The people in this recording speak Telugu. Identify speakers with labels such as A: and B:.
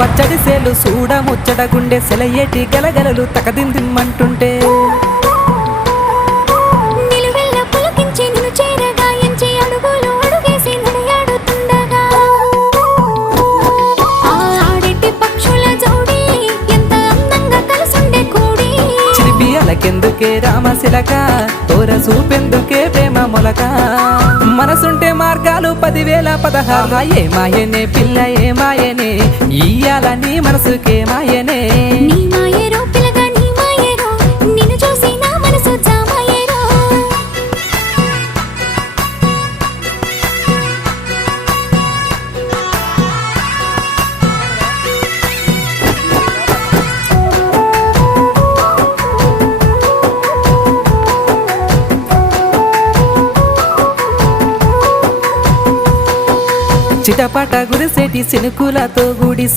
A: పచ్చడి సేలు సూడ ముచ్చట గుండె సెలయేటి గలగలలు తకదిందిమ్మంటుంటే ఎందుకే రామశిలక తోర చూపెందుకే ప్రేమ మొలక మనసుంటే మార్గాలు పదివేల పదహారు ఏ మాయనే పిల్ల ఏ మాయనే ఈ చిటపట గురిసెటి సినుకులతో గుడి